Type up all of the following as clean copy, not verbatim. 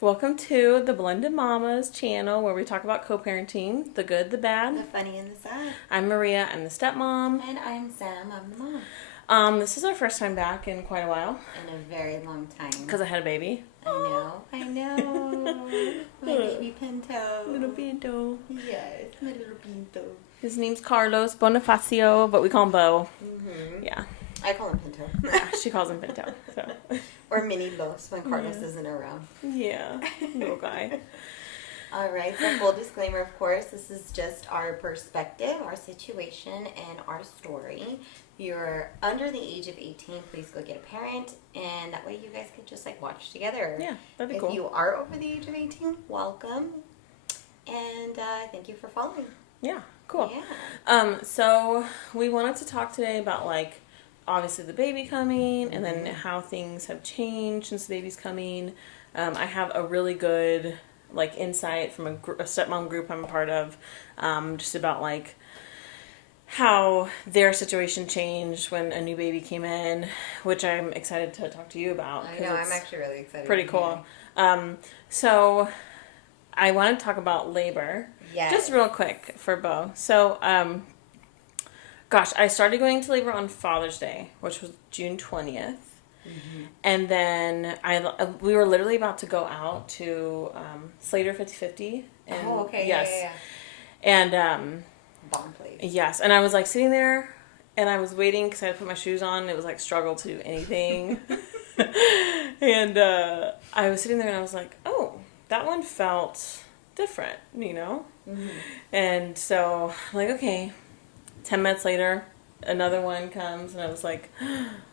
Welcome to the Blended Mommas channel where we talk about co-parenting, the good, the bad. The funny and the sad. I'm Maria, I'm the stepmom. And I'm Sam, I'm the mom. This is our first time back in quite a while. In a very long time. Because I had a baby. I know. My baby Pinto. Little Pinto. Yes, my little Pinto. His name's Carlos Bonifacio, but we call him Bo. Mm-hmm. Yeah. I call him Pinto. Yeah, she calls him Pinto. So. Or Mini Los when Carlos isn't around. Yeah, little guy. All right, so full disclaimer, of course, this is just our perspective, our situation, and our story. If you're under the age of 18, please go get a parent, and that way you guys can just watch together. Yeah, that'd be cool. If you are over the age of 18, welcome, and thank you for following. Yeah, cool. Yeah. So we wanted to talk today about obviously the baby coming, and then how things have changed since the baby's coming. I have a really good insight from a stepmom group I'm a part of, just about how their situation changed when a new baby came in, which I'm excited to talk to you about. I know, I'm actually really excited. Pretty cool. So I want to talk about labor. Yes. Just real quick for Bo. So, I started going to labor on Father's Day, which was June 20th. Mm-hmm. And then we were literally about to go out to Slater 50/50. Oh, okay. Yes. Yeah. And bomb place. yes, and I was sitting there, and I was waiting because I had to put my shoes on. It was struggle to do anything. And I was sitting there, and I was like, oh, that one felt different, Mm-hmm. And so I'm like, okay. 10 minutes later, another one comes, and I was like,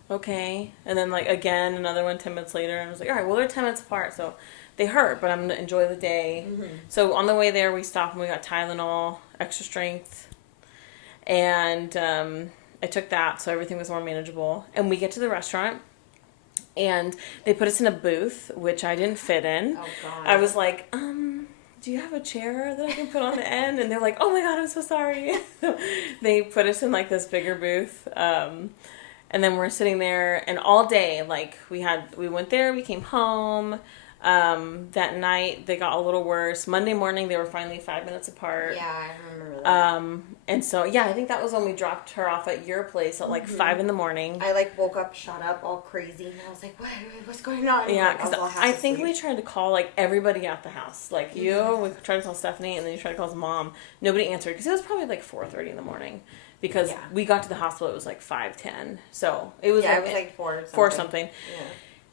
okay. And then, again, another one 10 minutes later, and I was like, all right, well, they're 10 minutes apart, so they hurt, but I'm going to enjoy the day. Mm-hmm. So on the way there, we stopped, and we got Tylenol, extra strength, and I took that, so everything was more manageable. And we get to the restaurant, and they put us in a booth, which I didn't fit in. Oh, God. I was like, do you have a chair that I can put on the end? And they're like, oh my God, I'm so sorry. They put us in this bigger booth. And then we're sitting there, and all day, we went there, we came home. That night they got a little worse. Monday morning they were finally 5 minutes apart. Yeah, I remember that. And so, yeah, I think that was when we dropped her off at your place at 5 in the morning. I woke up, shot up all crazy, and I was like, what's going on? Yeah, because I think we tried to call everybody at the house. You, we tried to call Stephanie, and then you tried to call his mom. Nobody answered because it was probably 4:30 in the morning. Because we got to the hospital, it was 5:10. So it was it was 4 something. 4 something. Yeah.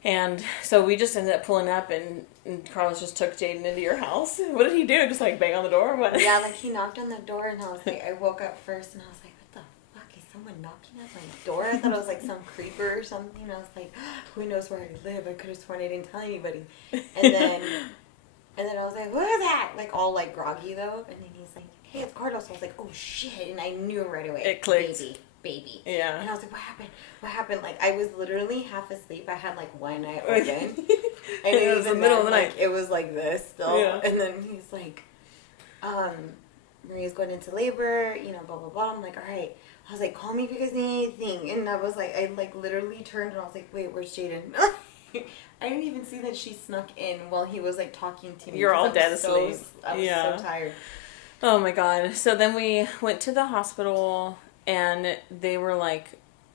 And so we just ended up pulling up, and Carlos just took Jaden into your house. What did he do? Just bang on the door? What? Yeah, he knocked on the door, and I was I woke up first, and I was like, what the fuck? Is someone knocking at my door? I thought it was some creeper or something. I was like, who knows where I live? I could have sworn I didn't tell anybody. And then I was like, what is that? All groggy though. And then he's like, hey, it's Carlos. I was like, oh shit. And I knew right away. It clicked. Baby. Yeah. And I was like, what happened? I was literally half asleep. I had one eye open. And it was the middle of the night. It was this still. Yeah. And then he's like, Maria's going into labor, blah, blah, blah. I'm like, all right. I was like, call me if you guys need anything. And I was I literally turned and I was like, wait, where's Jaden? I didn't even see that she snuck in while he was talking to me. You're all dead asleep. I was so tired. Oh my God. So then we went to the hospital, and they were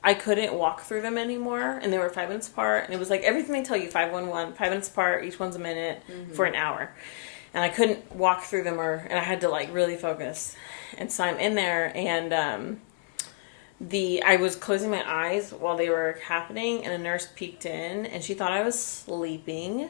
I couldn't walk through them anymore, and they were 5 minutes apart, and it was everything they tell you, 5-1-1, 5 minutes apart, each one's a minute for an hour. And I couldn't walk through them, and I had to really focus. And so I'm in there, and I was closing my eyes while they were happening, and a nurse peeked in, and she thought I was sleeping.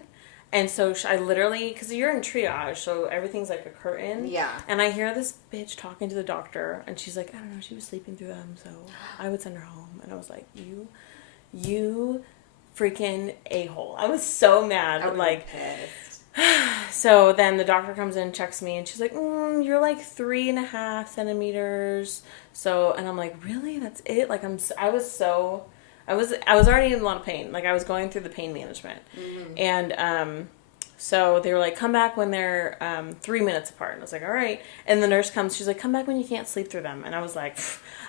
And so I literally, because you're in triage, so everything's a curtain. Yeah. And I hear this bitch talking to the doctor, and she's like, I don't know, she was sleeping through them, so I would send her home. And I was like, you freaking a-hole. I was so mad. I was pissed. So then the doctor comes in, checks me, and she's like, you're 3.5 centimeters. So, and I'm like, really? That's it? I was already in a lot of pain. I was going through the pain management. Mm-hmm. And So they were like, come back when they're 3 minutes apart. And I was like, all right. And the nurse comes. She's like, come back when you can't sleep through them. And I was like,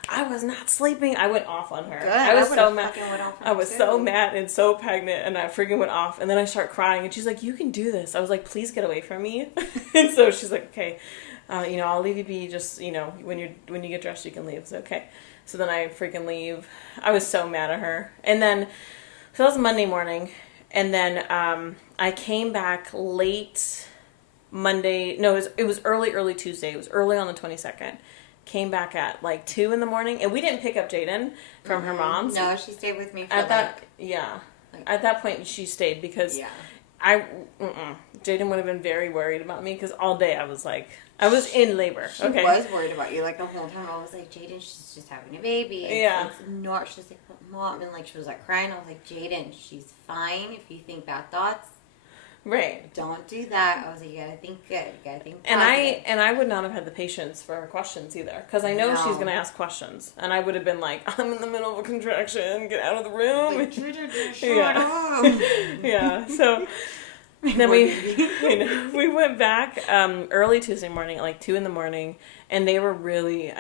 I was not sleeping. I went off on her. Good. I was so mad. I was so mad and so pregnant. And I freaking went off. And then I start crying. And she's like, you can do this. I was like, please get away from me. And so she's like, okay, I'll leave you be. Just, when you get dressed, you can leave. It's okay. So then I freaking leave. I was so mad at her. And then, so that was Monday morning. And then I came back late Monday. No, it was early Tuesday. It was early on the 22nd. Came back at like 2 in the morning. And we didn't pick up Jaden from her mom's. No, she stayed with me for at that point, she stayed because Jaden would have been very worried about me because all day I was in labor. She was worried about you like the whole time. I was like, Jaden, she's just having a baby. And she's like, but Mom, and like she was like crying. I was like, Jaden, she's fine. If you think bad thoughts, right, don't do that. I was like, you gotta think good. You gotta think positive. And I would not have had the patience for her questions either because I know she's gonna ask questions, and I would have been like, I'm in the middle of a contraction. Get out of the room. Yeah. So. Then we went back early Tuesday morning at like 2 in the morning, and they were really,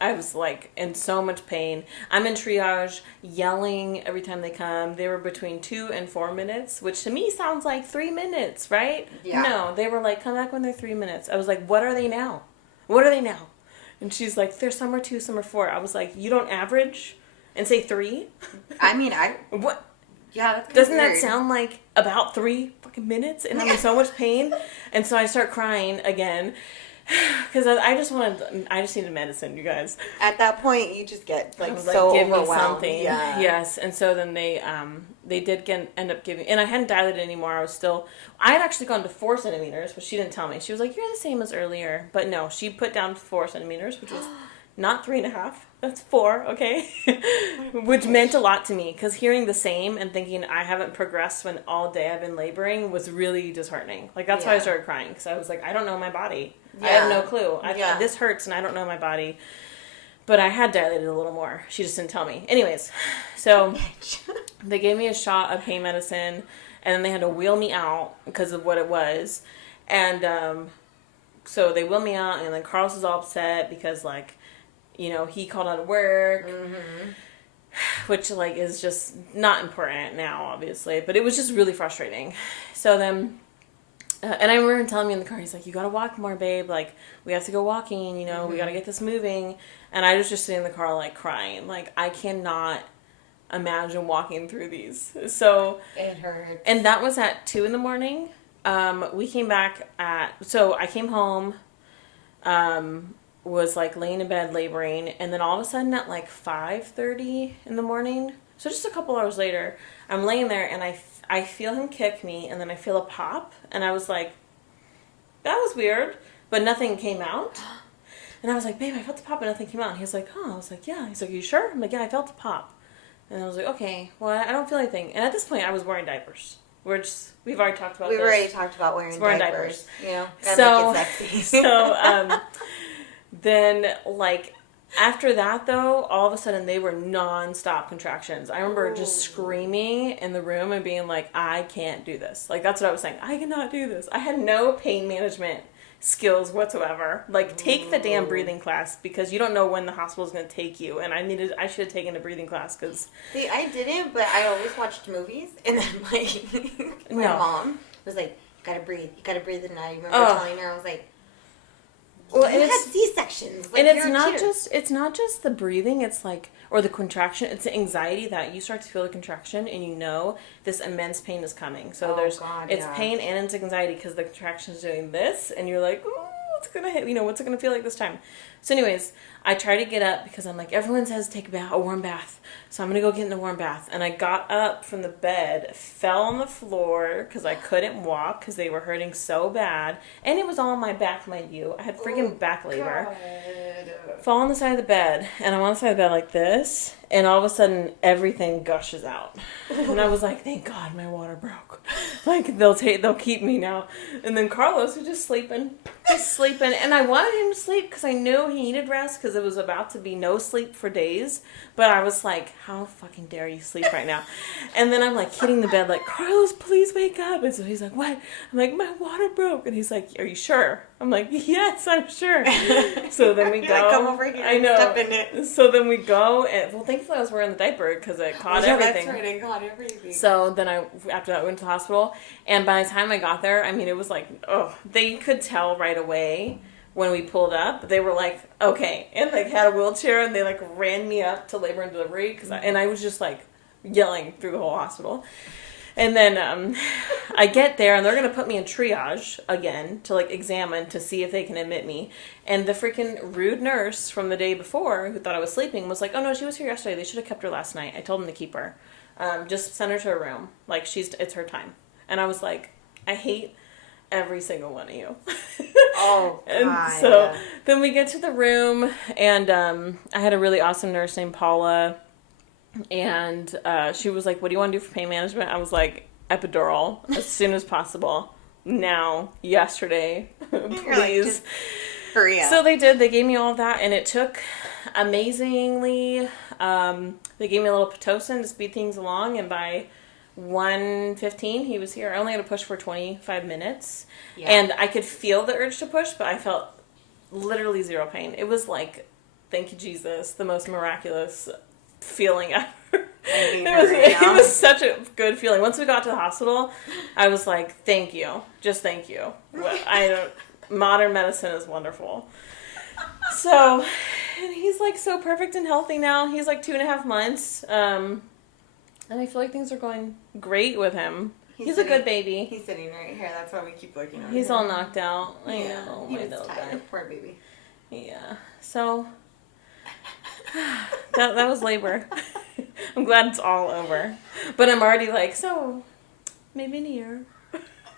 I was like in so much pain. I'm in triage, yelling every time they come. They were between 2 and 4 minutes, which to me sounds like 3 minutes, right? Yeah. No, they were like, come back when they're 3 minutes. I was like, what are they now? What are they now? And she's like, there's some are 2, some are 4. I was like, you don't average and say 3? What? Yeah, that's doesn't weird. That sound like about 3 fucking minutes? And I'm in so much pain. And so I start crying again. Because I just needed medicine, you guys. At that point, you just get like so give overwhelmed. Me something. Yeah. Yes. And so then they did end up giving, and I hadn't dilated anymore. I had actually gone to 4 centimeters, but she didn't tell me. She was like, you're the same as earlier. But no, she put down 4 centimeters, which was not 3.5. That's 4, okay? Which meant a lot to me, because hearing the same and thinking I haven't progressed when all day I've been laboring was really disheartening. Like, that's why I started crying, because I was like, I don't know my body. Yeah. I have no clue. This hurts, and I don't know my body. But I had dilated a little more. She just didn't tell me. Anyways, so they gave me a shot of pain medicine, and then they had to wheel me out because of what it was. And so they wheeled me out, and then Carlos was all upset because, like, he called out of work, which, like, is just not important now, obviously. But it was just really frustrating. So then, and I remember him telling me in the car, he's like, you gotta walk more, babe. Like, we have to go walking, we gotta get this moving. And I was just sitting in the car, like, crying. Like, I cannot imagine walking through these. So it hurts. And that was at 2 in the morning. We came back so I came home, was like laying in bed laboring, and then all of a sudden at like 5:30 in the morning, so just a couple hours later, I'm laying there and I feel him kick me, and then I feel a pop, and I was like, that was weird, but nothing came out. And I was like, babe, I felt the pop and nothing came out. And he was like, huh? I was like, yeah. He's like, are you sure? I'm like, yeah, I felt the pop. And I was like, okay, well, I don't feel anything. And at this point I was wearing diapers. We've already talked about this. We've already talked about wearing diapers. So, make it sexy. So, then, like, after that, though, all of a sudden, they were non-stop contractions. I remember just screaming in the room and being like, I can't do this. Like, that's what I was saying. I cannot do this. I had no pain management skills whatsoever. Like, take the damn breathing class, because you don't know when the hospital's going to take you. And I should have taken a breathing class, because... See, I didn't, but I always watched movies. And then, like, my mom was like, you gotta breathe at night. I remember telling her, I was like... Well, and you had C-sections. Like, and it's not just the breathing, it's like, or the contraction, it's the anxiety that you start to feel the contraction and this immense pain is coming. So it's pain and it's anxiety because the contraction is doing this, and you're like, oh, what's gonna hit, what's it gonna feel like this time? So anyways, I try to get up because I'm like, everyone says take a warm bath. So I'm going to go get in a warm bath. And I got up from the bed, fell on the floor because I couldn't walk because they were hurting so bad. And it was all on my back, mind you. I had freaking back labor. God. fall on the side of the bed, and I'm on the side of the bed like this, and all of a sudden everything gushes out, and I was like, thank God my water broke. Like they'll keep me now. And then Carlos was just sleeping, and I wanted him to sleep because I knew he needed rest because it was about to be no sleep for days. But I was like, how fucking dare you sleep right now? And then I'm like hitting the bed like, Carlos, please wake up. And so he's like, what? I'm like, my water broke. And he's like, are you sure? I'm like, yes, I'm sure. So then we go. Like, come over here and step in it. So then we go, and well, thankfully I was wearing the diaper because it caught everything. That's right, it caught everything. So then after that, went to the hospital, and by the time I got there, I mean, it was like, they could tell right away when we pulled up. They were like, okay, and like had a wheelchair, and they like ran me up to labor and delivery, and I was just like yelling through the whole hospital. And then I get there, and they're going to put me in triage again to, like, examine to see if they can admit me. And the freaking rude nurse from the day before, who thought I was sleeping, was like, oh, no, she was here yesterday. They should have kept her last night. I told them to keep her. Just send her to her room. Like, it's her time. And I was like, I hate every single one of you. Oh, God. And so then we get to the room, and I had a really awesome nurse named Paula. And she was like, what do you want to do for pain management? I was like, epidural as soon as possible. Now, yesterday, please. Like, just hurry up. So they did. They gave me all of that, and it took amazingly. They gave me a little Pitocin to speed things along, and by 1:15 he was here. I only had to push for 25 minutes. Yeah. And I could feel the urge to push, but I felt literally zero pain. It was like, thank you, Jesus, the most miraculous feeling ever. It was such a good feeling. Once we got to the hospital, I was like, thank you. Just thank you. Modern medicine is wonderful. So, and he's like so perfect and healthy now. He's like 2.5 months. And I feel like things are going great with him. He's a good baby. He's sitting right here. That's why we keep looking at him. He's all knocked out. I know. He was tired. Poor baby. Yeah. So, that was labor. I'm glad it's all over. But I'm already like, so, maybe in a year.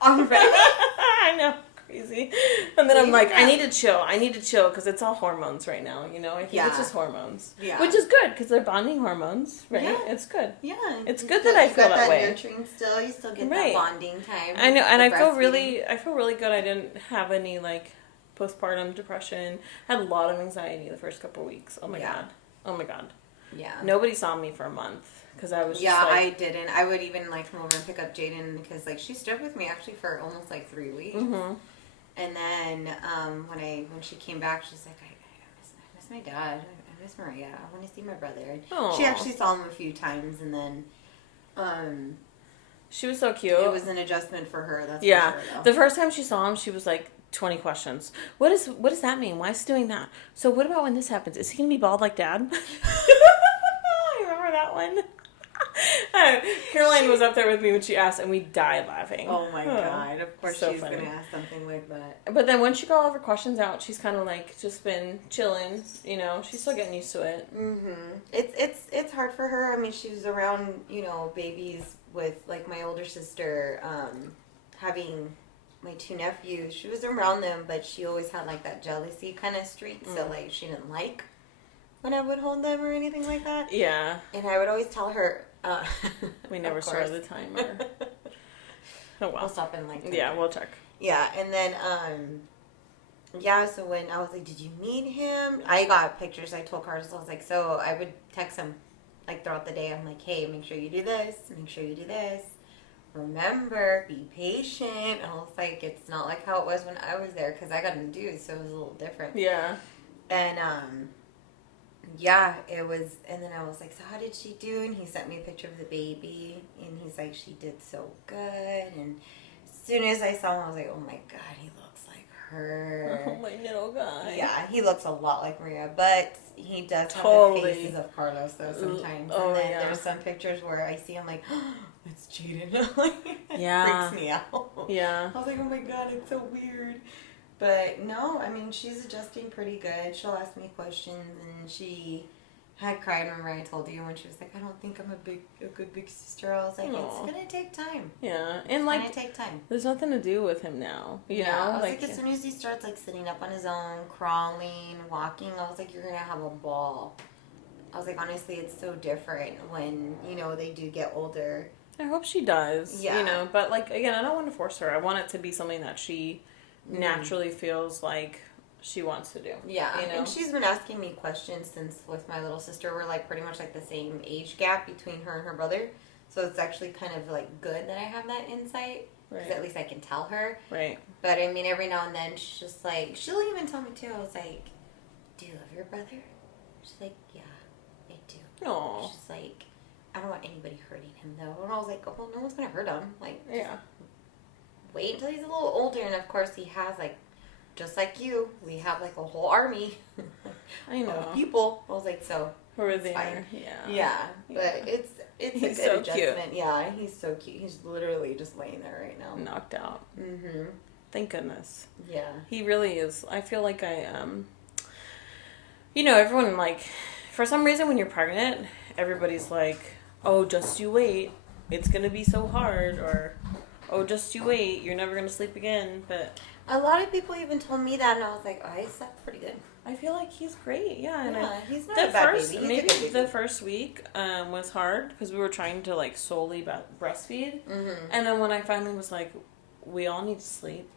Already? I know. Crazy. And then I'm like, I need to chill because it's all hormones right now, you know? I think it's just hormones. Yeah. Which is good because they're bonding hormones, right? Yeah. It's good. Yeah. It's good that I feel that way. Nurturing still. You still get that bonding time. I know, and I feel really good. I didn't have any, like, postpartum depression. I had a lot of anxiety the first couple of weeks. Oh my God. Yeah. Nobody saw me for a month because I was just like... I didn't. I would even, like, come over and pick up Jaden because, like, she stood with me actually for almost, like, 3 weeks. Mm-hmm. And then when she came back, she's like, I miss my dad. I miss Maria. I want to see my brother. Aww. She actually saw him a few times, and then she was so cute. It was an adjustment for her. That's for sure, though. The first time she saw him, she was like 20 questions. What does that mean? Why is he doing that? So what about when this happens? Is he gonna be bald like Dad? I remember that one. Caroline was up there with me when she asked, and we died laughing. Oh my God. Of course she's going to ask something like that. But then once she got all of her questions out, she's kind of like just been chilling, you know. She's still getting used to it. Mm-hmm. It's hard for her. I mean, she was around, you know, babies with, like, my older sister, having my 2 nephews. She was around them, but she always had, like, that jealousy kind of streak. So, like, she didn't like when I would hold them or anything like that. Yeah. And I would always tell her... we never started the timer. Oh, well. We'll stop in, like... Yeah, we'll check. Yeah, and then, so when I was like, did you meet him? I got pictures. I told Carlos, I was like, so I would text him, like, throughout the day. I'm like, hey, make sure you do this. Make sure you do this. Remember, be patient. And I was like, it's not like how it was when I was there, because I got him due, so it was a little different. Yeah. And, yeah, it was, and then I was like, so how did she do? And he sent me a picture of the baby, and he's like, she did so good. And as soon as I saw him, I was like, oh my God, he looks like her. Oh, my little guy. Yeah, he looks a lot like Maria, but he does have the faces of Carlos, though, sometimes. And then there's some pictures where I see him like, oh, it's Jaden. It freaks me out. Yeah. I was like, oh my God, it's so weird. But no, I mean, she's adjusting pretty good. She'll ask me questions, and she I cried. Remember I told you when she was like, I don't think I'm a good big sister. I was like, Aw. it's gonna take time. Yeah, and It's like, gonna take time. there's nothing to do with him now. You know, I was like, as soon as he starts like sitting up on his own, crawling, walking, I was like, you're gonna have a ball. I was like, honestly, it's so different when they do get older. I hope she does. Yeah. You know, but like again, I don't want to force her. I want it to be something that she naturally feels like she wants to do. Yeah, you know? and she's been asking me questions since with my little sister. We're like pretty much like the same age gap between her and her brother. So it's actually kind of like good that I have that insight. Because at least I can tell her. Right. But I mean, every now and then she's just like, she'll even tell me too. I was like, do you love your brother? She's like, yeah, I do. Aww. She's like, I don't want anybody hurting him though. And I was like, oh, well, no one's going to hurt him. Like, yeah. Wait until he's a little older. And of course he has like, just like you, we have like a whole army I know. of people. I was like, so We're there. fine. Yeah, but it's He's a good so adjustment. cute. Yeah, he's so cute. He's literally just laying there right now. Knocked out. Mm-hmm. Thank goodness. Yeah. He really is. I feel like everyone like, for some reason when you're pregnant, everybody's like, oh, just you wait. It's going to be so hard. Or, oh, just you wait. You're never going to sleep again. But A lot of people even told me that, and I was like, oh, he slept pretty good. I feel like he's great. Yeah. And He's not a bad baby. He's maybe a good baby. the first week was hard because we were trying to like solely breastfeed. Mm-hmm. And then when I finally was like, we all need to sleep.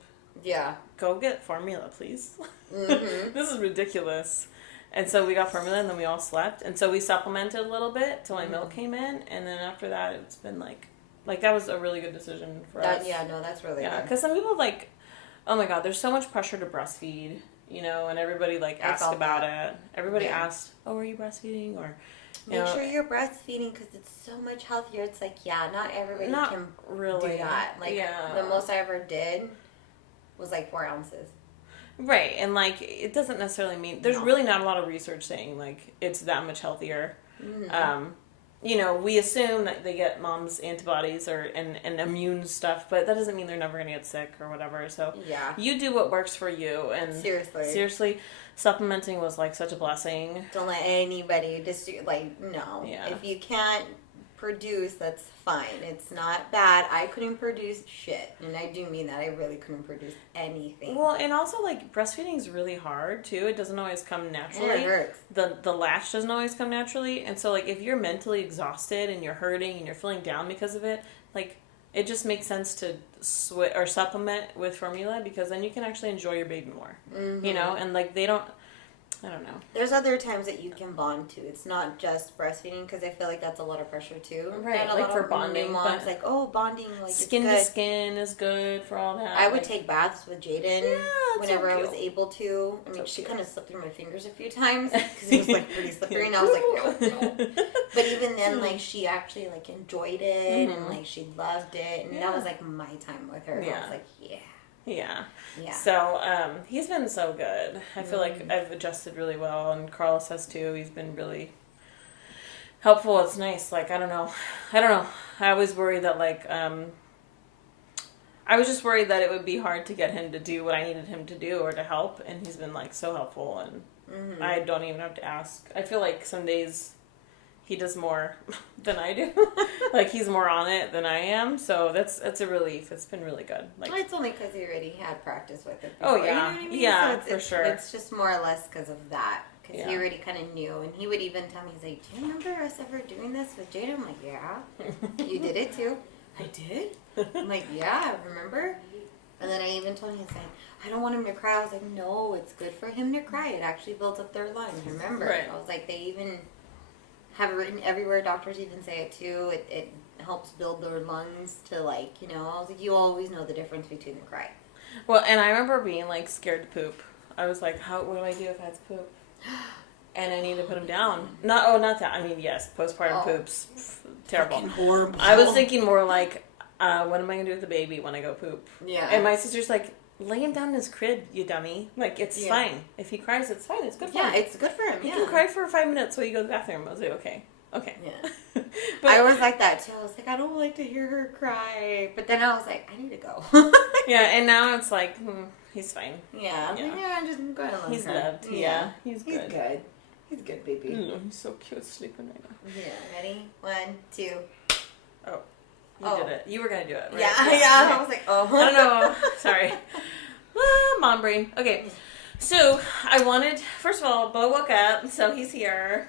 Yeah. Go get formula, please. Mm-hmm. This is ridiculous. And so we got formula and then we all slept. And so we supplemented a little bit till my milk came in. And then after that, it's been like that was a really good decision for us. Yeah, no, that's really good. Because some people like, oh my God, there's so much pressure to breastfeed, and everybody like asked about it. Everybody asked, oh, are you breastfeeding? Or Make sure you're breastfeeding because it's so much healthier. It's like, not everybody can really do that. Like, the most I ever did was like 4 ounces. Right, and like it doesn't necessarily mean there's really not a lot of research saying like it's that much healthier. Mm-hmm. We assume that they get mom's antibodies and immune stuff, but that doesn't mean they're never gonna get sick or whatever. So you do what works for you. And seriously, supplementing was like such a blessing. Don't let anybody no. Yeah. If you can't produce, that's fine. It's not bad. I couldn't produce shit, and I do mean that. I really couldn't produce anything. Well, and also like breastfeeding is really hard too. It doesn't always come naturally. And it hurts. The latch doesn't always come naturally, and so like if you're mentally exhausted and you're hurting and you're feeling down because of it, like it just makes sense to switch or supplement with formula because then you can actually enjoy your baby more. Mm-hmm. And like they don't. I don't know. There's other times that you can bond to. It's not just breastfeeding because I feel like that's a lot of pressure too. Right, like for bonding. Moms like, bonding, like skin it's good. to skin is good for all that. I would take baths with Jaden whenever so I was able to. I mean, she kind of slipped through my fingers a few times because it was like pretty slippery, and I was like, no. But even then, like she actually like enjoyed it and like she loved it, and that was like my time with her. Yeah. I was like, Yeah. So, he's been so good. I feel like I've adjusted really well, and Carlos has too. He's been really helpful. It's nice. Like, I don't know. I always worry that, like, I was just worried that it would be hard to get him to do what I needed him to do or to help, and he's been, like, so helpful, and I don't even have to ask. I feel like some days he does more than I do. Like, he's more on it than I am. So that's a relief. It's been really good. Like, it's only because he already had practice with it before. Oh, yeah. You know what I mean? Yeah, so for sure. It's just more or less because of that. Because he already kind of knew. And he would even tell me, he's like, do you remember us ever doing this with Jada? I'm like, yeah. You did it too? I did? I'm like, yeah, I remember. And then I even told him, he's like, I don't want him to cry. I was like, no, it's good for him to cry. It actually builds up their lungs, remember? Right. I was like, they even have it written everywhere. Doctors even say it too. It helps build their lungs to I was like, you always know the difference between the cry. Well, and I remember being like scared to poop. I was like, what do I do if I have to poop? And I need to put him down. Not that. I mean, yes, postpartum poops, terrible. Horrible. I was thinking more like, what am I gonna do with the baby when I go poop? Yeah. And my sister's like, lay him down in his crib, you dummy. Like, it's fine. If he cries, it's fine. It's good for him. Yeah, it's good for him. You can cry for 5 minutes while you go to the bathroom. I was like, okay. Yeah. But I was like that too. I was like, I don't like to hear her cry. But then I was like, I need to go. Yeah, and now it's like, he's fine. Yeah. I'm just going to let him He's cry. loved. Yeah. He's good. He's a good baby. He's so cute sleeping right now. Yeah, ready? 1, 2. Oh. You did it. You were going to do it, right? Yeah. Okay. I was like, oh. I don't know. Sorry. Mom brain. Okay. So, first of all, Bo woke up, so he's here.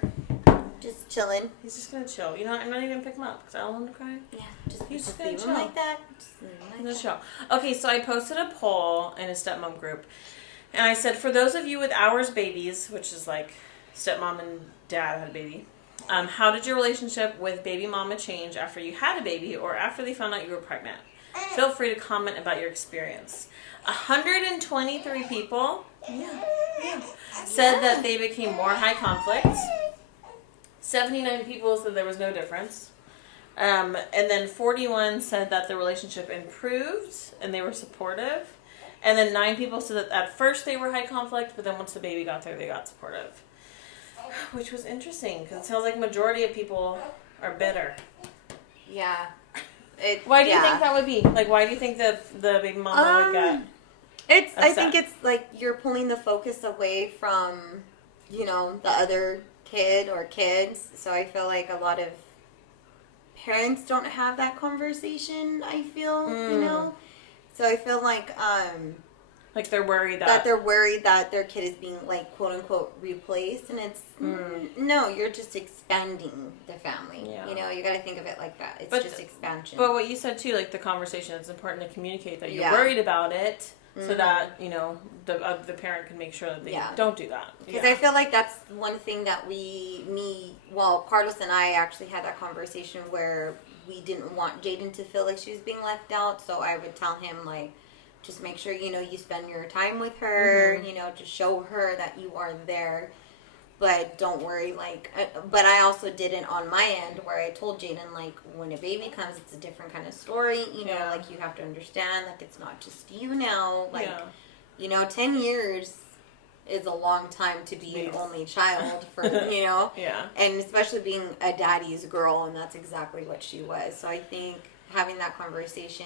Just chilling. He's just going to chill. You know what? I'm not even going to pick him up because I don't want him to cry. Yeah, he's just going to leave chill. him like that. He's going to chill. Okay, so I posted a poll in a stepmom group. And I said, for those of you with ours babies, which is like stepmom and dad had a baby, how did your relationship with baby mama change after you had a baby or after they found out you were pregnant? Feel free to comment about your experience. 123 people said that they became more high conflict. 79 people said there was no difference. And then 41 said that the relationship improved and they were supportive. And then 9 people said that at first they were high conflict, but then once the baby got there, they got supportive. Which was interesting, because it sounds like majority of people are bitter. Yeah. Why do you think that would be? Like, why do you think the baby mama would get upset? I think it's like you're pulling the focus away from, the other kid or kids. So I feel like a lot of parents don't have that conversation, I feel, So I feel like they're worried that their kid is being like quote unquote replaced, and it's no, you're just expanding the family. Yeah. You got to think of it like that. It's just expansion. But what you said too, like the conversation, it's important to communicate that you're worried about it, so that the parent can make sure that they don't do that. Because I feel like that's one thing that Carlos and I actually had that conversation where we didn't want Jaden to feel like she was being left out, so I would tell him, like, just make sure, you spend your time with her, just show her that you are there, but don't worry, like, but I also did it on my end where I told Jaden, like, when a baby comes, it's a different kind of story, like, you have to understand, like, it's not just you now, like, 10 years is a long time to be an only child for, and especially being a daddy's girl, and that's exactly what she was. So I think having that conversation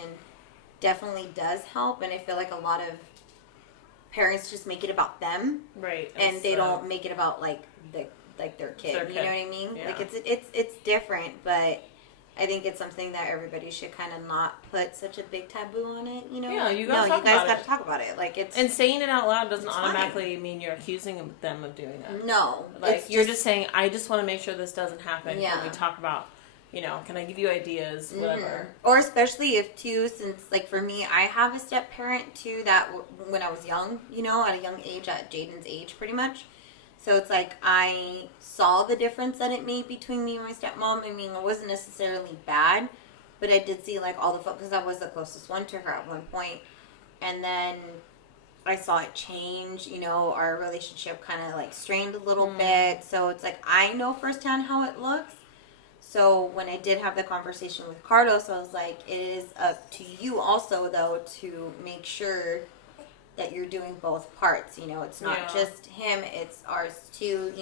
definitely does help, and I feel like a lot of parents just make it about them, right? And they don't make it about like their kid. You know what I mean? Yeah. Like it's different, but I think it's something that everybody should kind of not put such a big taboo on it. Yeah, you guys got to talk about it. Like and saying it out loud doesn't automatically mean you're accusing them of doing that. No, like you're just saying, I just want to make sure this doesn't happen. When we talk about, can I give you ideas, whatever. Or especially if too, since like for me, I have a step parent too that when I was young, at a young age, at Jaden's age, pretty much. So it's like I saw the difference that it made between me and my stepmom. I mean, it wasn't necessarily bad, but I did see like all the because I was the closest one to her at one point, and then I saw it change. Our relationship kind of like strained a little bit. So it's like I know firsthand how it looks. So when I did have the conversation with Carlos, I was like, it is up to you also though to make sure that you're doing both parts, it's not just him, it's ours too,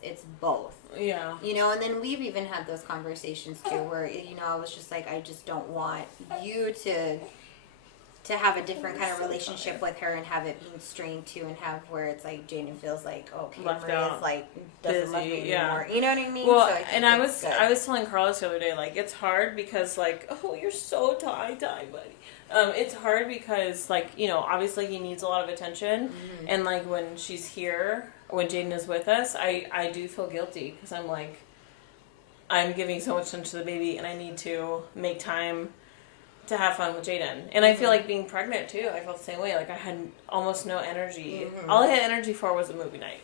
it's both. Yeah. And then we've even had those conversations too where, I was just like, I just don't want you to have a different kind of relationship with her and have it being strained too, and have where it's like Jaden feels like, okay, Maria's like doesn't love me anymore. You know what I mean? Well, so and I was telling Carlos the other day, like, it's hard because like, oh, you're so tie, buddy. It's hard because, like, obviously he needs a lot of attention. Mm-hmm. And, like, when she's here, when Jaden is with us, I do feel guilty because I'm, like, I'm giving so much attention to the baby and I need to make time to have fun with Jaden. And I feel like being pregnant, too, I felt the same way. Like, I had almost no energy. Mm-hmm. All I had energy for was a movie night.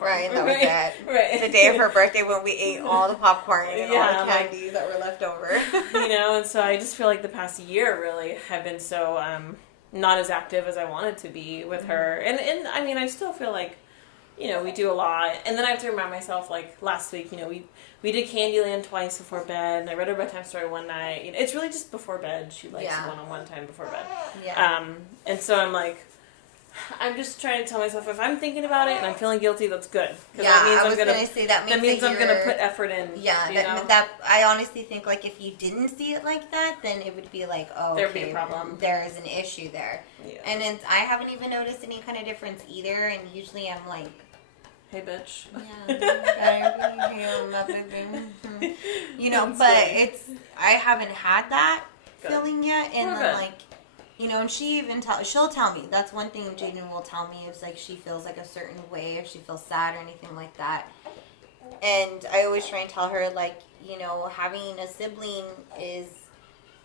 Right, that was it. Right. The day of her birthday when we ate all the popcorn and all the candies that were left over. And so I just feel like the past year, really, have been so not as active as I wanted to be with her. And I mean, I still feel like, we do a lot. And then I have to remind myself, like, last week, we did Candyland twice before bed, and I read her bedtime story one night. It's really just before bed. She likes one-on-one time before bed. Yeah. And so I'm like, I'm just trying to tell myself, if I'm thinking about it and I'm feeling guilty, that's good. Yeah, that means that means I'm going to put effort in. Yeah, that I honestly think, like, if you didn't see it like that, then it would be like, oh, there'd be a problem. There is an issue there. Yeah. And I haven't even noticed any kind of difference either, and usually I'm like, Hey, bitch. Yeah, you know, but I haven't had that feeling yet, and then like, you know, and she even she'll tell me, that's one thing Jaden will tell me, is like she feels like a certain way, if she feels sad or anything like that, and I always try and tell her, like, you know, having a sibling is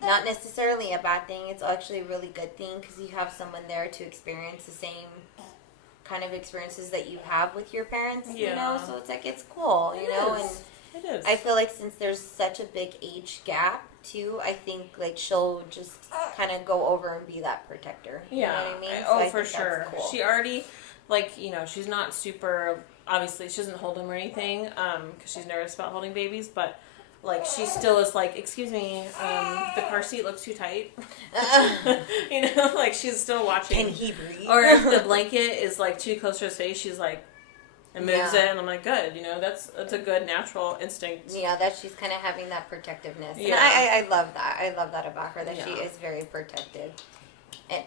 not necessarily a bad thing. It's actually a really good thing, because you have someone there to experience the same kind of experiences that you have with your parents, you know, so it's like, it's cool, you know, and it is. I feel like since there's such a big age gap too, I think like she'll just kind of go over and be that protector. You know what I mean? Oh, for sure. Cool. She already, like, you know, she's not super, obviously she doesn't hold him or anything, because she's nervous about holding babies, but like, she still is like, excuse me, the car seat looks too tight. You know, like, she's still watching. Can he breathe? Or if the blanket is like too close to his face, she's like, and moves it, and I'm like, good, you know, that's a good natural instinct. Yeah, that she's kind of having that protectiveness. Yeah. And I love that. I love that about her, that she is very protective. And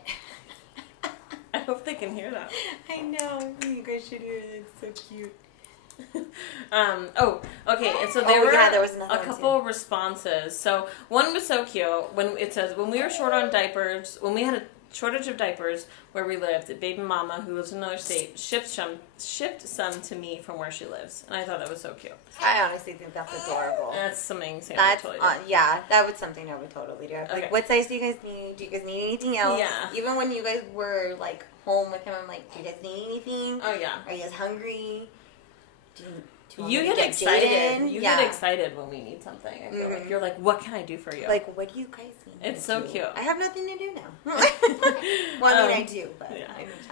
I hope they can hear that. I know. You guys should hear it. It's so cute. Okay, and so there was a couple responses. So one was so cute, when it says, when we were short on diapers, when we had a shortage of diapers where we lived, baby mama, who lives in another state, shipped some to me from where she lives, and I thought that was so cute. I honestly think that's adorable. That's something I would totally do. Yeah, that was something I would totally do. Like, what size do you guys need? Do you guys need anything else? Yeah. Even when you guys were like home with him, I'm like, do you guys need anything? Oh yeah. Are you guys hungry? You get excited. You get excited when we need something. I feel like you're like, what can I do for you? Like, what do you guys need? It's so cute. I have nothing to do now. Well, I mean, I do, but I need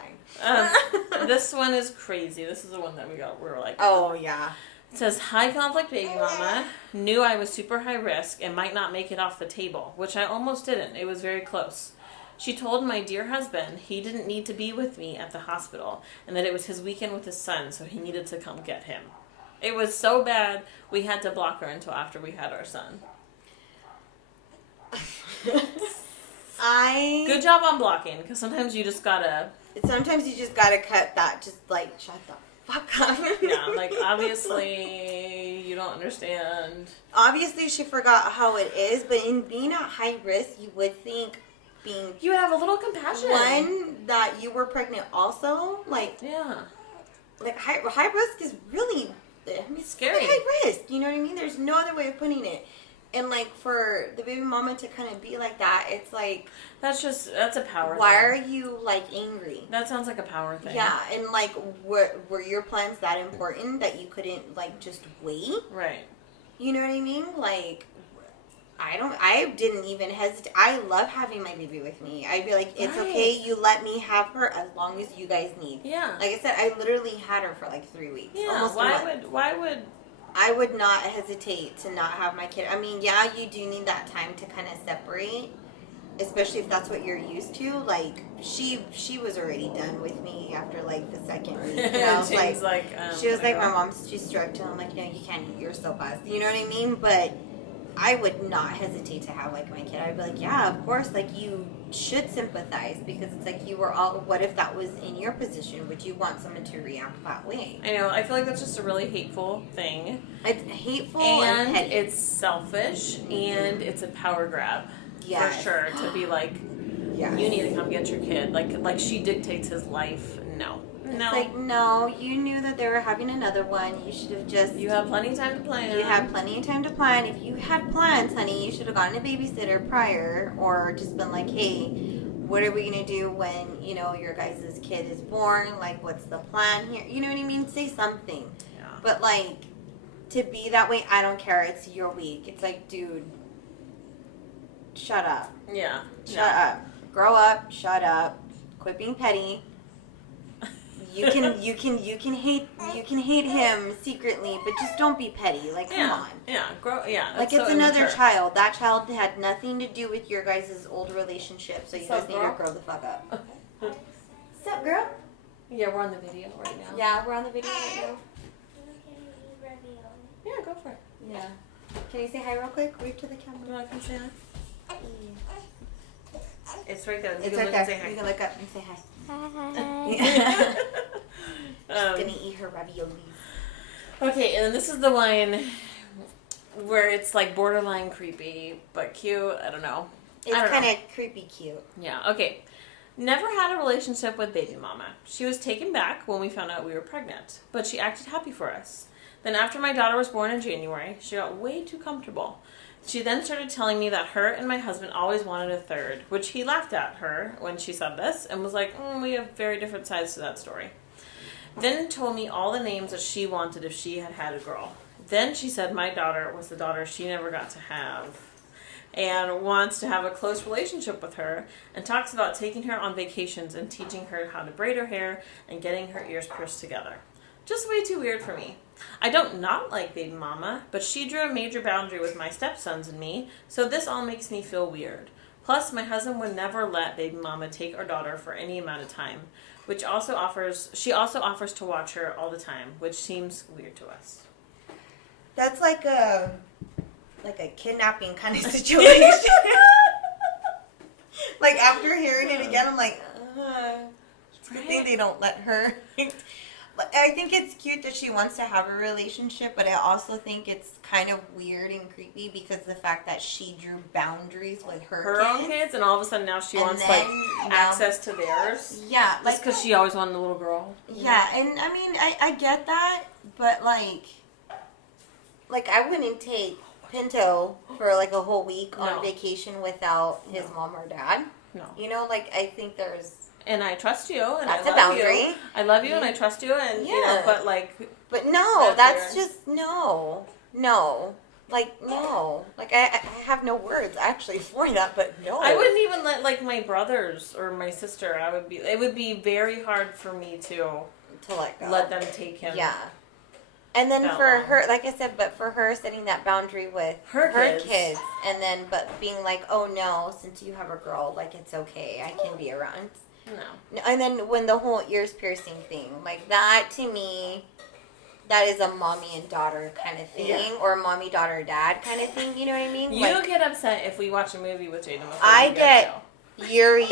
time. This one is crazy. This is the one that we were like, oh yeah. It says, high conflict baby mama, knew I was super high risk and might not make it off the table, which I almost didn't. It was very close. She told my dear husband he didn't need to be with me at the hospital, and that it was his weekend with his son, so he needed to come get him. It was so bad, we had to block her until after we had our son. Good job on blocking, because sometimes you just gotta cut that, just like, shut the fuck up. Yeah, like, obviously, you don't understand. Obviously, she forgot how it is, but in being at high risk, you would think you would have a little compassion. One, that you were pregnant also, like, like high risk is really, I mean, scary. High risk, you know what I mean? There's no other way of putting it. And like, for the baby mama to kind of be like that, it's like, that's a power why thing. are you like angry? That sounds like a power thing. Yeah, and like, were your plans that important that you couldn't like just wait? Right. You know what I mean? Like, I didn't even hesitate. I love having my baby with me. I'd be like, it's okay, you let me have her as long as you guys need. Yeah. Like I said, I literally had her for like 3 weeks. Yeah, almost why would... I would not hesitate to not have my kid. I mean, yeah, you do need that time to kind of separate, especially if that's what you're used to. Like, she was already done with me after like the second week. You know, she was like, my mom's too strict, and I'm like, no, you can't eat your sopas. You know what I mean? But I would not hesitate to have like my kid. I'd be like, yeah, of course, like, you should sympathize, because it's like, you were all, what if that was in your position? Would you want someone to react that way? I know, I feel like that's just a really hateful thing. It's hateful and petty. It's selfish, and it's a power grab. Yes. For sure, to be like, you need to come get your kid. Like she dictates his life. No. It's like, no, you knew that they were having another one. You should have just... You have plenty of time to plan. You had plenty of time to plan. If you had plans, honey, you should have gotten a babysitter prior, or just been like, hey, what are we going to do when, you know, your guys' kid is born? Like, what's the plan here? You know what I mean? Say something. Yeah. But, like, to be that way, I don't care. It's your week. It's like, dude, shut up. Yeah. Shut up. Grow up. Shut up. Quit being petty. You can hate him secretly, but just don't be petty. Like, come on. Yeah, like, it's another child. That child had nothing to do with your guys' old relationship, so you guys need to grow the fuck up. What's up, girl? Yeah, we're on the video right now. Yeah, we're on the video right now. Yeah, go for it. Yeah. Can you say hi real quick? Wave to the camera. You want to come say hi? It's right there. It's right there. You can look up and say hi. She's gonna eat her raviolis. Okay, and this is the one where it's like borderline creepy, but cute. I don't know. It's kind of creepy cute. Yeah, okay. Never had a relationship with baby mama. She was taken back when we found out we were pregnant, but she acted happy for us. Then after my daughter was born in January, she got way too comfortable. She then started telling me that her and my husband always wanted a third, which he laughed at her when she said this and was like, we have very different sides to that story. Then told me all the names that she wanted if she had had a girl. Then she said my daughter was the daughter she never got to have and wants to have a close relationship with her and talks about taking her on vacations and teaching her how to braid her hair and getting her ears pierced together. Just way too weird for me. I don't not like baby mama, but she drew a major boundary with my stepsons and me, so this all makes me feel weird. Plus, my husband would never let baby mama take our daughter for any amount of time, she also offers to watch her all the time, which seems weird to us. That's like a kidnapping kind of situation. Like after hearing it again, I'm like, it's a good thing they don't let her. I think it's cute that she wants to have a relationship, but I also think it's kind of weird and creepy because the fact that she drew boundaries with her kids. Own kids, and all of a sudden now she wants access to theirs. Yeah, just because she always wanted a little girl. Yeah, and I mean I get that, but like I wouldn't take Pinto for like a whole week on vacation without his mom or dad. No, you know, I think there's. And I trust you, and that's I love a boundary. You. I love you, and I trust you, and you know, but But no, that's just no. No. I have no words actually for that, but no. I wouldn't even let my brothers or my sister. It would be very hard for me to let go. Let them take him. Yeah. And then for her, like I said, but for her setting that boundary with her kids, and then but being like, oh no, since you have a girl, it's okay, I can be around. No. And then when the whole ears piercing thing, that to me, that is a mommy and daughter kind of thing, or mommy, daughter, dad kind of thing. You know what I mean? You get upset if we watch a movie with Jaden. I get furious.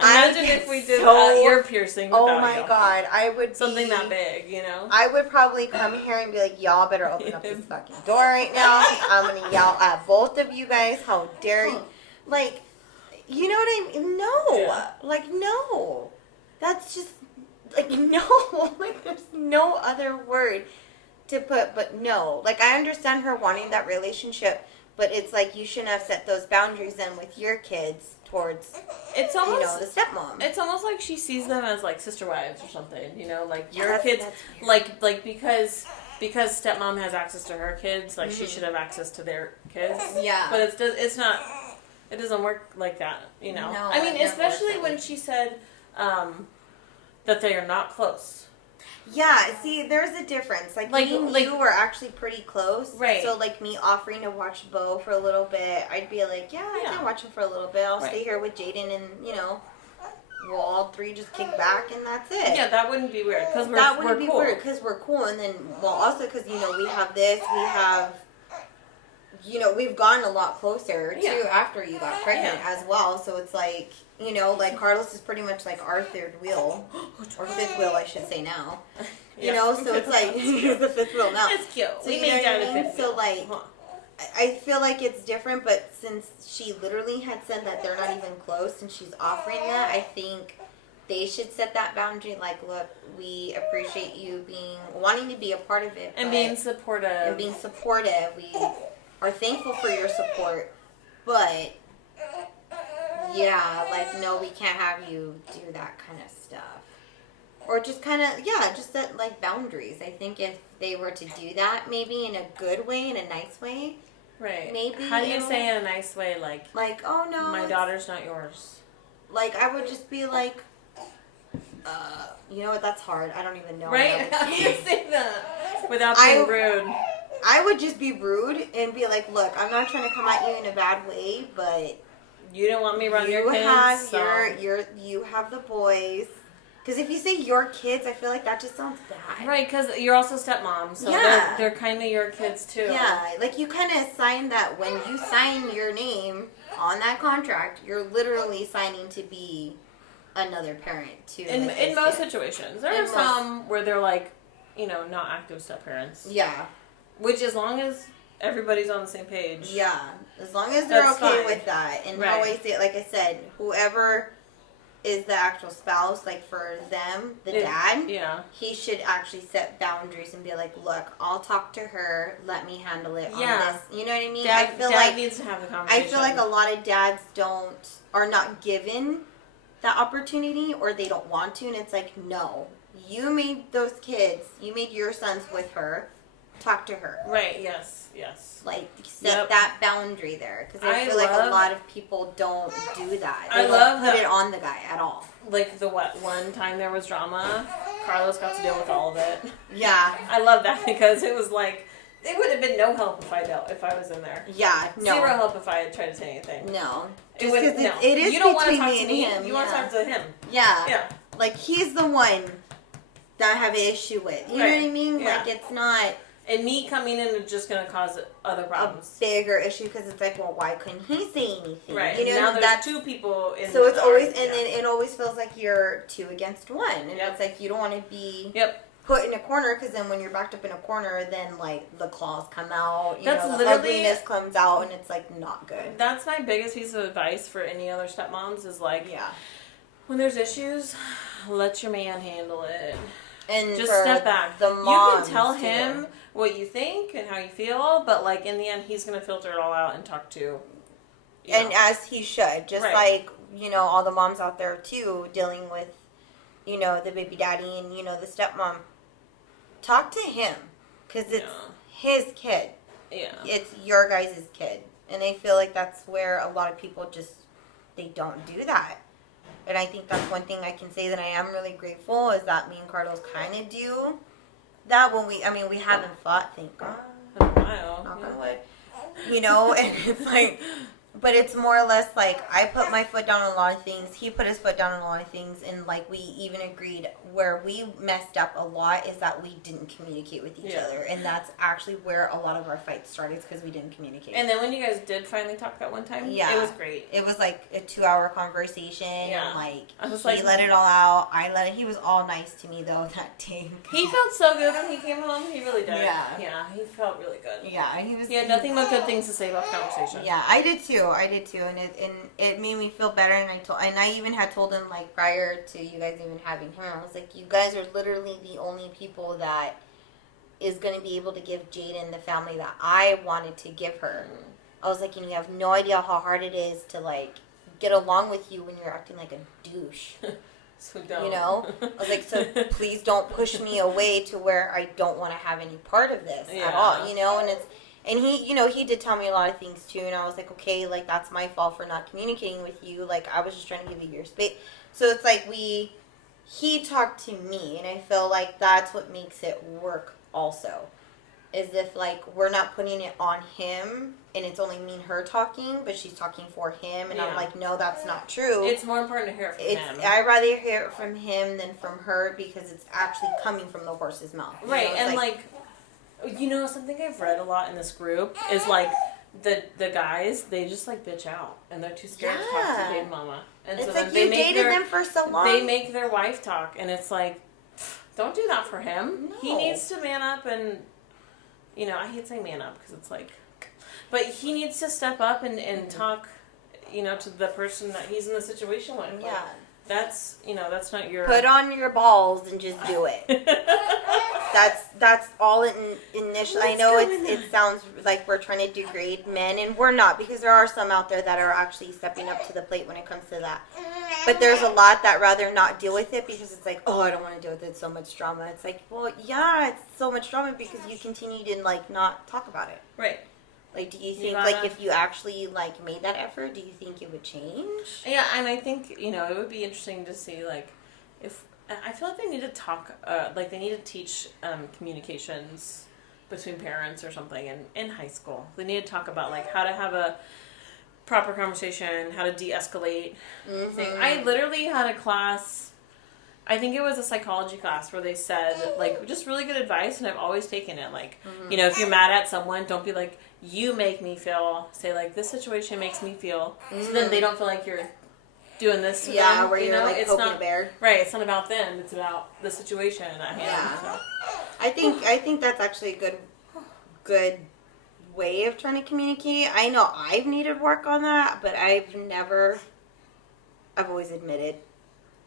Imagine if we did ear piercing. Oh my god, I would something that big, you know. I would probably come here and be like, y'all better open up this fucking door right now. I'm gonna yell at both of you guys. How dare you? You know what I mean? No. Yeah. No. That's just, no. There's no other word to put but no. I understand her wanting that relationship, but it's you shouldn't have set those boundaries then with your kids towards, it's almost, the stepmom. It's almost like she sees them as, sister wives or something, you know? Your kids, because stepmom has access to her kids, she should have access to their kids. Yeah. But it's not... It doesn't work like that, you know? No, I mean, especially when she said that they are not close. Yeah, see, there's a difference. Me and you were actually pretty close. Right. So, me offering to watch Bo for a little bit, I'd be like, I can watch him for a little bit. I'll stay here with Jaden and, we'll all three just kick back and that's it. Yeah, that wouldn't be weird because we're cool. Weird because we're cool. And then, also because, we have this, we have... we've gotten a lot closer, too, after you got pregnant as well. So it's Carlos is pretty much our third wheel. Or fifth wheel, I should say now. You know, so it's he's the fifth wheel now. It's cute. So, we made that a fifth wheel. So, I feel like it's different, but since she literally had said that they're not even close and she's offering that, I think they should set that boundary. Look, we appreciate you wanting to be a part of it. And being supportive. We are thankful for your support, but no, we can't have you do that kind of stuff. Or just kind of, just set boundaries. I think if they were to do that, maybe in a good way, in a nice way. Right. Maybe. How do you say in a nice way, oh no, my daughter's not yours? I would just be you know what, that's hard. I don't even know. Right? How do you say that without being rude? I would just be rude and be look, I'm not trying to come at you in a bad way, but you don't want me around your kids. You have the boys. Because if you say your kids, I feel like that just sounds bad. Right, because you're also stepmom, so they're kind of your kids too. Yeah, you kind of sign that when you sign your name on that contract, you're literally signing to be another parent too. In most situations. There are some where they're like, not active step-parents. Yeah. Which, as long as everybody's on the same page. Yeah. As long as they're okay with that. And right. always, like I said, whoever is the actual spouse, like for them, the dad, he should actually set boundaries and be like, look, I'll talk to her, let me handle it on this. You know what I mean? Dad needs to have the conversation. I feel like a lot of dads are not given that opportunity, or they don't want to, and it's like, no, you made those kids, you made your sons with her, talk to her. Right, yes. Like, set that boundary there. Because I feel like a lot of people don't do that. They don't put it on the guy at all. Like one time there was drama, Carlos got to deal with all of it. Yeah. I love that because it was like, it would have been no help if I was in there. Yeah, no. Zero help if I had tried to say anything. No. Just because it is you don't want to between talk to me. him. You want to talk to him. Yeah. Yeah. Like, he's the one that I have an issue with. You know what I mean? Yeah. Like, it's not... And me coming in is just going to cause other problems. A bigger issue because it's like, well, why couldn't he say anything? Right. You know, now there's two people in so it's always, and then it always feels like you're 2 against 1. And it's like, you don't want to be put in a corner, because then when you're backed up in a corner, then like the claws come out, the ugliness comes out, and it's like not good. That's my biggest piece of advice for any other stepmoms is like, when there's issues, let your man handle it. And just step back. You can tell him what you think and how you feel, but like in the end, he's going to filter it all out and talk to. And as he should, just like all the moms out there too, dealing with the baby daddy and the stepmom. Talk to him, because it's his kid. Yeah, it's your guys' kid, and I feel like that's where a lot of people they don't do that. And I think that's one thing I can say that I am really grateful, is that me and Carlos kind of do that when we haven't fought, thank God. Knock on wood. And it's like, but it's more or less like, I put my foot down on a lot of things, he put his foot down on a lot of things, and like we even agreed where we messed up a lot is that we didn't communicate with each other, and that's actually where a lot of our fights started, because we didn't communicate. And then when you guys did finally talk that one time, it was great. It was like a 2-hour conversation, and like he let it all out, I let it. He was all nice to me though that day. He felt so good when he came home. He really did. Yeah, he felt really good. Yeah, he had nothing but good things to say about the conversation. Yeah, I did too, and it made me feel better, and I even had told him, like, prior to you guys even having him, I was like, you guys are literally the only people that is going to be able to give Jaden the family that I wanted to give her. I was like, and you have no idea how hard it is to, like, get along with you when you're acting like a douche. So don't. I was like, so please don't push me away to where I don't want to have any part of this at all, and it's... And he, he did tell me a lot of things too, and I was like, okay, like, that's my fault for not communicating with you. Like, I was just trying to give you your space. So it's like he talked to me, and I feel like that's what makes it work also. Is if, like, we're not putting it on him, and it's only me and her talking, but she's talking for him, and I'm like, no, that's not true. It's more important to hear it from him. I'd rather hear it from him than from her, because it's actually coming from the horse's mouth. Right, and like something I've read a lot in this group is like the guys, they just like bitch out, and they're too scared to talk to Jaden Mama. And it's so like, you dated them for so long. They make their wife talk, and it's like, don't do that for him. No. He needs to man up, and I hate saying man up because it's like, but he needs to step up and talk, to the person that he's in the situation with. Yeah. Like, that's not your... Put on your balls and just do it. That's all initially. I know it sounds like we're trying to degrade men, and we're not, because there are some out there that are actually stepping up to the plate when it comes to that. But there's a lot that rather not deal with it, because it's like, oh, I don't want to deal with it. It's so much drama. It's like, well, yeah, it's so much drama because you continue to, like, not talk about it. Right. Like, do you think, like, if you actually, like, made that effort, do you think it would change? Yeah, and I think, it would be interesting to see, like, if... I feel like they need to talk, they need to teach communications between parents or something in high school. They need to talk about, like, how to have a proper conversation, how to de-escalate. Mm-hmm. I literally had a class, I think it was a psychology class, where they said, like, just really good advice, and I've always taken it. Like, if you're mad at someone, don't be like, you make me feel. Say, like, this situation makes me feel. So then they don't feel like you're doing this to Yeah, them. where you're like it's poking not, a bear. Right, it's not about them. It's about the situation at hand. Yeah. So. I think that's actually a good way of trying to communicate. I know I've needed work on that, but I've always admitted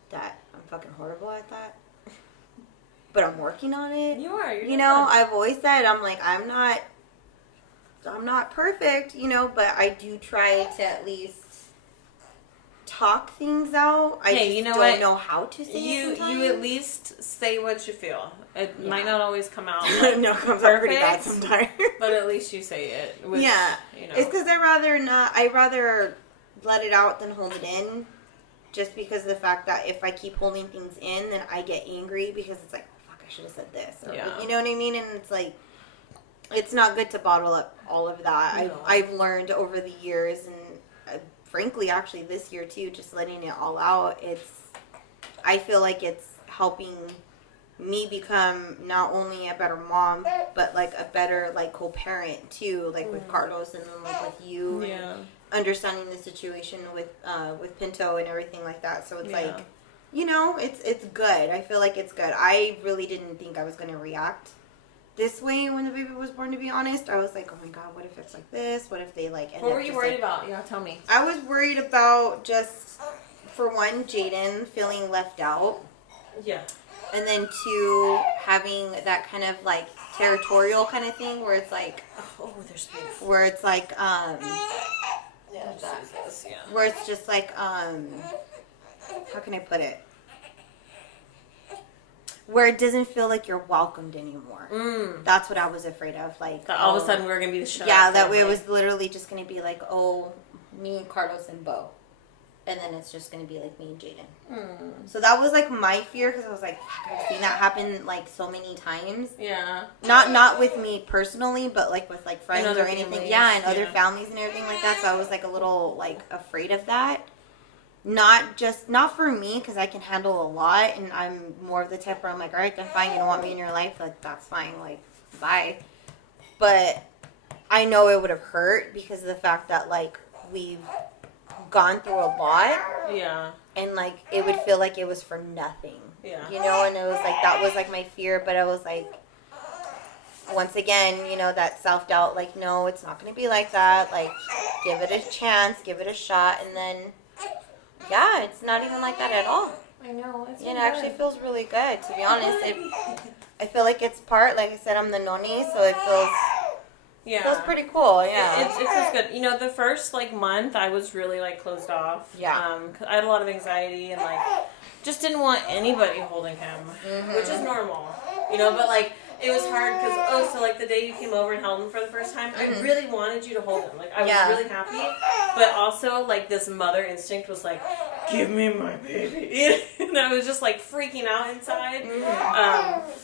that I'm fucking horrible at that. But I'm working on it. You are. You know, I've always said I'm not perfect, you know, but I do try to at least talk things out. I just don't know how to say it sometimes. You at least say what you feel. It might not always come out no, it comes out pretty bad sometimes. But at least you say it. Which, yeah. You know. It's because I'd rather let it out than hold it in. Just because of the fact that if I keep holding things in, then I get angry because it's like, fuck, I should have said this. Or, you know what I mean? And it's like, it's not good to bottle up all of that. No. I've learned over the years, and frankly, actually this year too, just letting it all out, I feel like it's helping me become not only a better mom, but like a better like co-parent too, like with Carlos and then like with you. Yeah. And understanding the situation with Pinto and everything like that. So it's like, you know, it's good. I feel like it's good. I really didn't think I was going to react this way when the baby was born, to be honest. I was like, oh my God, what if it's like this? What if they like end What up were you just, worried like, about? Yeah, tell me. I was worried about just, for one, Jaden feeling left out. Yeah. And then two, having that kind of like territorial kind of thing where it's like, oh, there's space. where it's like, where it's just like, how can I put it? Where it doesn't feel like you're welcomed anymore. That's what I was afraid of. Like, that all of a sudden we're going to be the show. Yeah, that way it was literally just going to be like, oh, me, Carlos, and Bo. And then it's just going to be like me and Jaden. So that was like my fear, because I was like, fuck, I've seen that happen like so many times. Yeah. Not with me personally, but like with like friends or anything. Families. Yeah, and other families and everything like that. So I was like a little like afraid of that. Not for me, because I can handle a lot, and I'm more of the type where I'm like, all right, then fine, you don't want me in your life, like that's fine, like bye. But I know it would have hurt because of the fact that like we've gone through a lot. Yeah. And like it would feel like it was for nothing. Yeah. You know, and it was like that was like my fear, but I was like, once again, you know, that self-doubt, like, no, it's not going to be like that. Like, give it a chance, give it a shot, and then, yeah, it's not even like that at all. I know. It's it actually feels really good, to be honest. I feel like it's part, like I said, I'm the noni, so it feels pretty cool, yeah. It feels good. You know, the first, like, month, I was really, like, closed off. Yeah. 'Cause I had a lot of anxiety and, like, just didn't want anybody holding him, which is normal. You know, but, like, it was hard because, so, like, the day you came over and held him for the first time, I really wanted you to hold him. Like, I was really happy. But also, like, this mother instinct was like, give me my baby. And I was just, like, freaking out inside.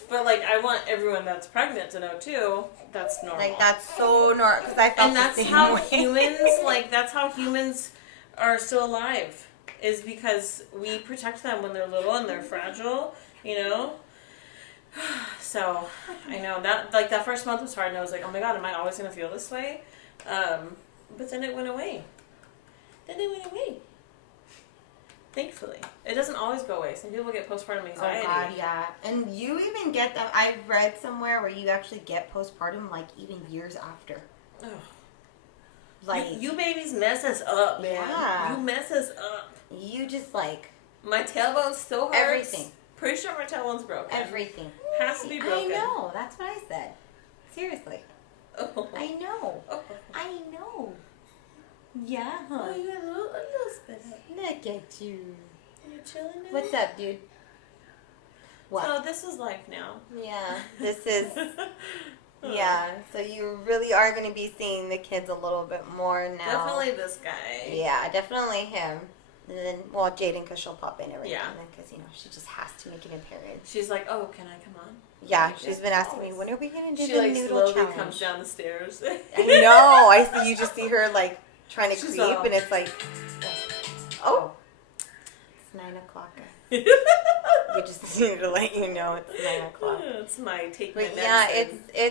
But, like, I want everyone that's pregnant to know, too, that's normal. Like, that's so normal. Because I felt and that's the same how way. that's how humans are still alive, is because we protect them when they're little and they're fragile, you know? So, I know that, like, that first month was hard, and I was like, oh my God, am I always going to feel this way? But then it went away. Thankfully. It doesn't always go away. Some people get postpartum anxiety. Oh God, yeah. And you even get them. I read somewhere where you actually get postpartum, like, even years after. Ugh. Like, you babies mess us up, man. Yeah. You mess us up. You just, like... My tailbone still hurts. Everything. Pretty sure my tailbone's broken. Everything. Has to be broken. I know. That's what I said. Seriously. Oh. I know. Oh. I know. Yeah, huh? Oh, you got a little spit. Look at you. You chilling now? What's up, dude? What? So this is life now. Yeah, this is... Yeah, so you really are going to be seeing the kids a little bit more now. Definitely this guy. Yeah, definitely him. And then, well, Jaden, because she'll pop in every Yeah. now and then, because, you know, she just has to make an appearance. She's like, oh, can I come on? Yeah, she's been asking me, when are we going to do she, the like, noodle slowly challenge? comes down the stairs. I know. I see. You just see her, like, trying to She's creep, all... and it's like, oh, it's 9 o'clock. We just needed to let you know it's 9 o'clock. It's my take my But medicine. yeah,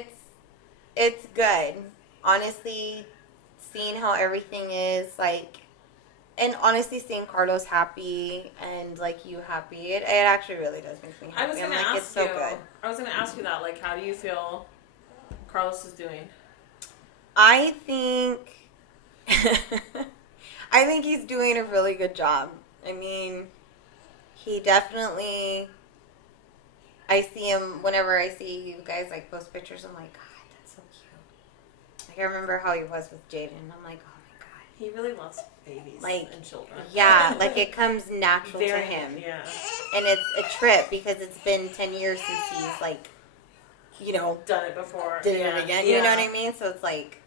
it's good. Honestly, seeing how everything is, like, And honestly, seeing Carlos happy and like you happy, it actually really does make me happy. I was gonna like, ask it's so you. good. I was gonna ask you that. Like, how do you feel Carlos is doing? I think he's doing a really good job. I mean, he definitely. I see him whenever I see you guys like post pictures. I'm like, God, that's so cute. Like I remember how he was with Jaden. I'm like, oh my God. He really loves babies and children. Yeah, like it comes natural to him. Yeah. And it's a trip because it's been 10 years since he's like, done it before. Did it again. You know what I mean? So it's like,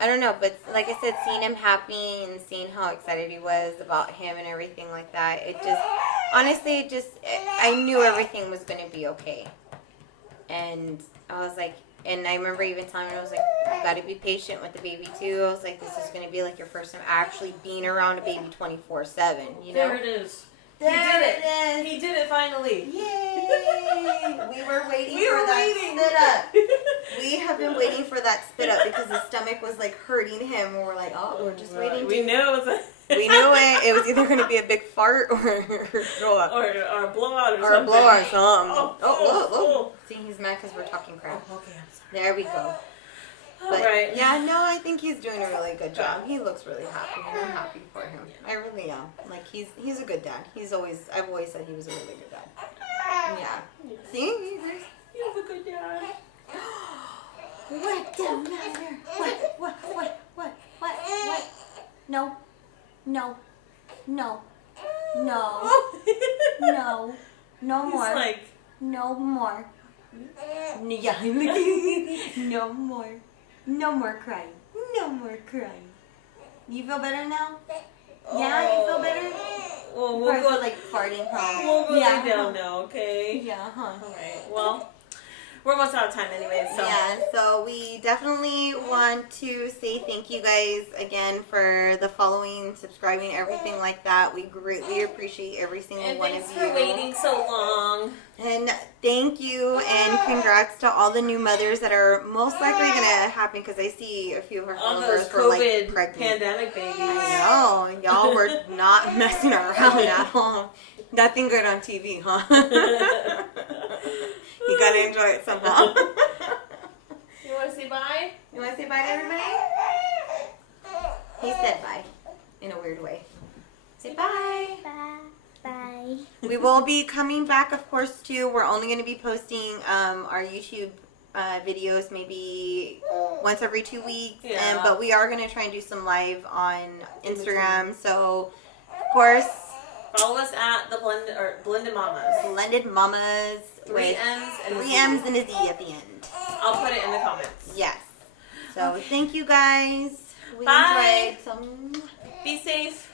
I don't know, but like I said, seeing him happy and seeing how excited he was about him and everything like that, it just, honestly, I knew everything was going to be okay. And I was like, and I remember even telling him, I was like, you got to be patient with the baby too. I was like, this is going to be like your first time actually being around a baby 24/7, you know? There it is. There it is. He did it finally. Yay! We were waiting for that spit up. We have been waiting for that spit up because his stomach was like hurting him. And we're like, oh, we're just waiting. We knew it was we knew it. It was either going to be a big fart or throw up. Or a blowout or something. Or a blowout or something. Oh. See, he's mad because we're talking crap. Oh, okay, I'm sorry. There we go. But, right. yeah, no, I think he's doing a really good job. He looks really happy, and I'm happy for him. I really am. Like, he's a good dad. I've always said he was a really good dad. Yeah. See? You have a good dad. What don't matter? What? No. No more. He's like... No more. Yeah, no more. No more crying. No more crying. You feel better now? Yeah, you feel better? Well, we'll go like farting, huh? We'll go lay down now, okay? Yeah, huh? Alright, well, we're almost out of time anyway, so. Yeah, so we definitely want to say thank you guys again for the following, subscribing, everything like that. We greatly appreciate every single one of you. And thanks for waiting so long. And thank you, and congrats to all the new mothers that are most likely going to happen, because I see a few of our All followers those were like COVID pregnant. pandemic babies. I know, y'all were not messing around at all. Nothing good on TV, huh? You gotta enjoy it somehow. You want to say bye? You want to say bye to everybody? He said bye in a weird way. Say bye. Bye. We will be coming back, of course, too. We're only going to be posting our YouTube videos maybe once every 2 weeks. Yeah. But we are going to try and do some live on Instagram. So, of course, follow us at the Blended Mommas. Blended Mommas. 3 M's and 3 M's and a Z at the end. I'll put it in the comments. Yes. So, thank you guys. We Bye. enjoyed some. Be safe.